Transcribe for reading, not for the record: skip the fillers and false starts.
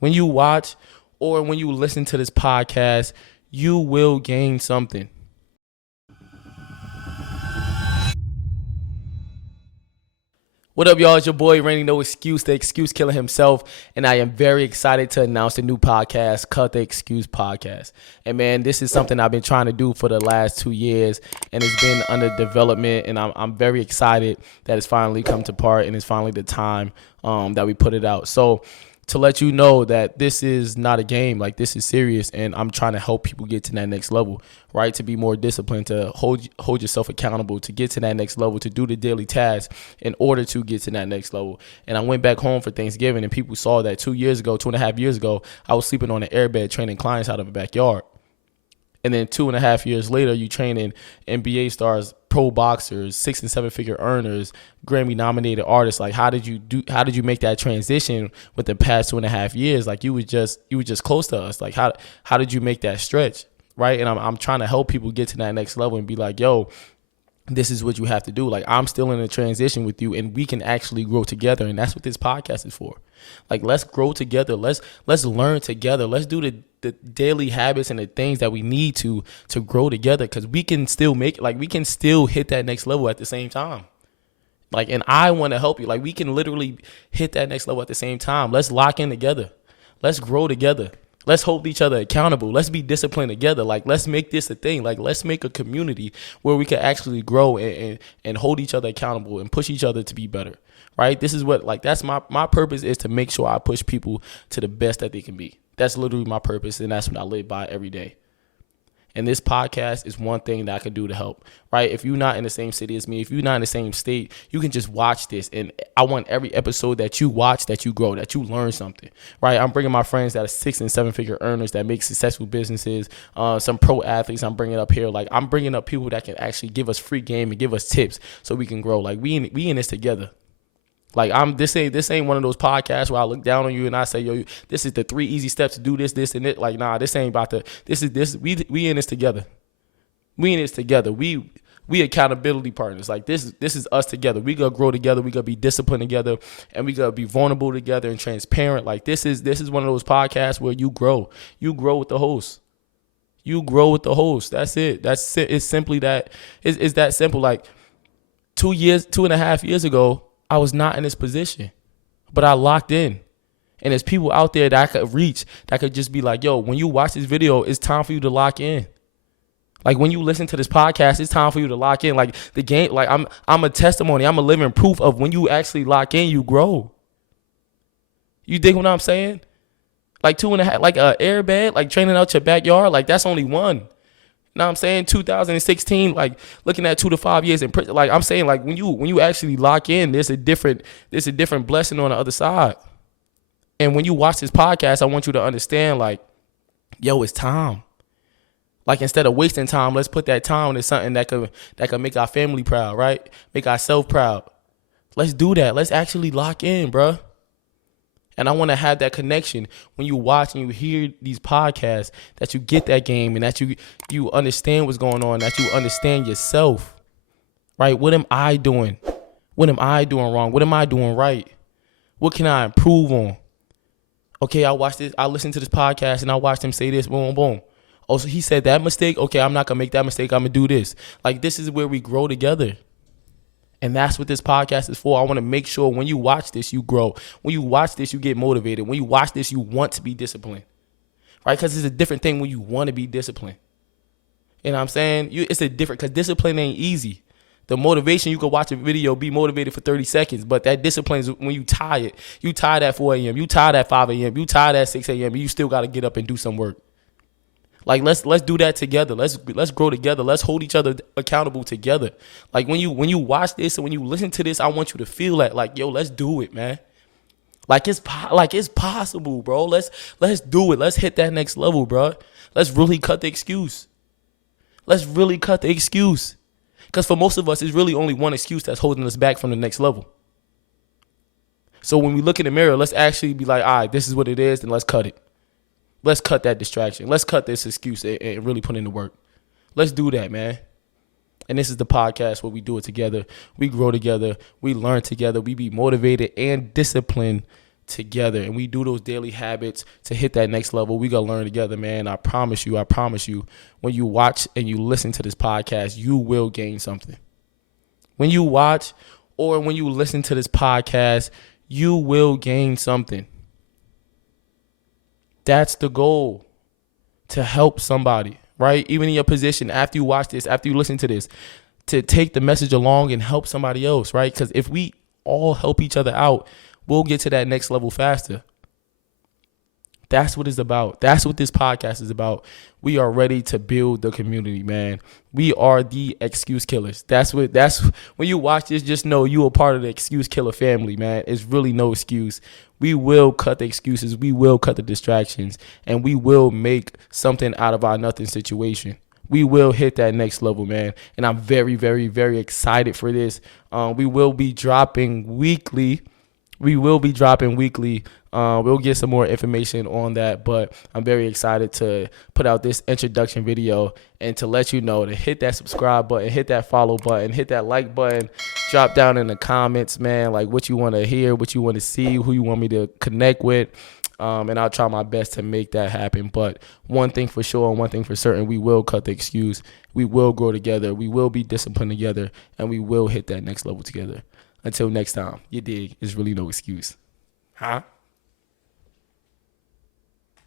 When you watch or when you listen to this podcast, you will gain something. What up, y'all? It's your boy, RandyNoExcuse, the excuse killer himself, and I am very excited to announce the new podcast, Cut the Excuse Podcast. And man, this is something I've been trying to do for the last 2 years, and it's been under development, and I'm very excited that it's finally come to part, and it's finally the time that we put it out. So to let you know that this is not a game, like this is serious, and I'm trying to help people get to that next level, right? To be more disciplined, to hold yourself accountable, to get to that next level, to do the daily tasks in order to get to that next level. And I went back home for Thanksgiving, and people saw that 2.5 years ago, I was sleeping on an airbed training clients out of the backyard. And then 2.5 years later, you training NBA stars, pro boxers, 6- and 7-figure earners, Grammy-nominated artists. Like, how did you make that transition with the past 2.5 years? Like, you were just close to us. Like, how did you make that stretch, right? And I'm trying to help people get to that next level and be like, yo, this is what you have to do. Like, I'm still in a transition with you, and we can actually grow together. And that's what this podcast is for. Like, let's grow together. Let's learn together. Let's do the daily habits and the things that we need to grow together, because we can still we can still hit that next level at the same time. Like, and I want to help you. Like, we can literally hit that next level at the same time. Let's lock in together. Let's grow together. Let's hold each other accountable. Let's be disciplined together. Like, let's make this a thing. Like, let's make a community where we can actually grow and hold each other accountable and push each other to be better, right? This is what, like, that's my purpose, is to make sure I push people to the best that they can be. That's literally my purpose, and that's what I live by every day. And this podcast is one thing that I can do to help, right? If you're not in the same city as me, if you're not in the same state, you can just watch this. And I want every episode that you watch, that you grow, that you learn something, right? I'm bringing my friends that are 6- and 7-figure earners that make successful businesses, some pro athletes I'm bringing up here. Like, I'm bringing up people that can actually give us free game and give us tips so we can grow. Like, we in this together. Like, this ain't one of those podcasts where I look down on you and I say, yo, this is the 3 easy steps to do this, and it. Like, nah, this ain't about we in this together. We in this together. We accountability partners. Like, this is us together. We gonna grow together. We gonna be disciplined together, and we gonna be vulnerable together and transparent. Like, this is one of those podcasts where you grow. You grow with the host. You grow with the host. That's it. That's it. It's simply that. It's that simple. Like, 2.5 years ago, I was not in this position, but I locked in. And there's people out there that I could reach, that could just be like, yo, when you watch this video, it's time for you to lock in. Like, when you listen to this podcast, it's time for you to lock in. Like, the game, like, I'm a testimony. I'm a living proof of when you actually lock in, you grow. You dig what I'm saying? Like, 2.5, like a airbed, like training out your backyard, like, that's only one. You know what I'm saying? 2016, like, looking at 2 to 5 years in prison. Like, I'm saying, like, when you actually lock in, there's a different blessing on the other side. And when you watch this podcast, I want you to understand, like, yo, it's time. Like, instead of wasting time, let's put that time into something that could make our family proud, right? Make ourselves proud. Let's do that. Let's actually lock in, bruh. And I want to have that connection when you watch and you hear these podcasts, that you get that game, and that you understand what's going on, that you understand yourself, right? What am I doing? What am I doing wrong? What am I doing right? What can I improve on? Okay, I listened to this podcast and I watched him say this, boom, boom. Oh, so he said that mistake? Okay, I'm not going to make that mistake. I'm going to do this. Like, this is where we grow together. And that's what this podcast is for. I want to make sure when you watch this, you grow. When you watch this, you get motivated. When you watch this, you want to be disciplined, right? Because it's a different thing when you want to be disciplined. You know what I'm saying? It's a different, because discipline ain't easy. The motivation, you can watch a video, be motivated for 30 seconds, but that discipline is when you tired. You tired at 4 a.m., you tired at 5 a.m., you tired at 6 a.m., and you still got to get up and do some work. Like, let's do that together. Let's grow together. Let's hold each other accountable together. Like, when you watch this and when you listen to this, I want you to feel that, like, yo, let's do it, man. Like, it's possible, bro. Let's do it. Let's hit that next level, bro. Let's really cut the excuse. Let's really cut the excuse. Because for most of us, it's really only one excuse that's holding us back from the next level. So when we look in the mirror, let's actually be like, all right, this is what it is, then let's cut it. Let's cut that distraction. Let's cut this excuse and really put in the work. Let's do that, man. And this is the podcast where we do it together. We grow together. We learn together. We be motivated and disciplined together, and we do those daily habits to hit that next level, we gonna learn together, man. I promise you, when you watch and you listen to this podcast, you will gain something. When you watch or when you listen to this podcast, you will gain something. That's the goal, to help somebody, right? Even in your position, after you watch this, after you listen to this, to take the message along and help somebody else, right? Because if we all help each other out, we'll get to that next level faster. That's what it's about. That's what this podcast is about. We are ready to build the community, man. We are the excuse killers. That's when you watch this, just know you are part of the excuse killer family, man. It's really no excuse. We will cut the excuses. We will cut the distractions, and we will make something out of our nothing situation. We will hit that next level, man. And I'm very, very, very excited for this. We will be dropping weekly. We'll get some more information on that, but I'm very excited to put out this introduction video and to let you know to hit that subscribe button, hit that follow button, hit that like button, drop down in the comments, man, like what you want to hear, what you want to see, who you want me to connect with, and I'll try my best to make that happen. But one thing for sure and one thing for certain, we will cut the excuse. We will grow together. We will be disciplined together, and we will hit that next level together. Until next time, you dig, it's really no excuse. Huh?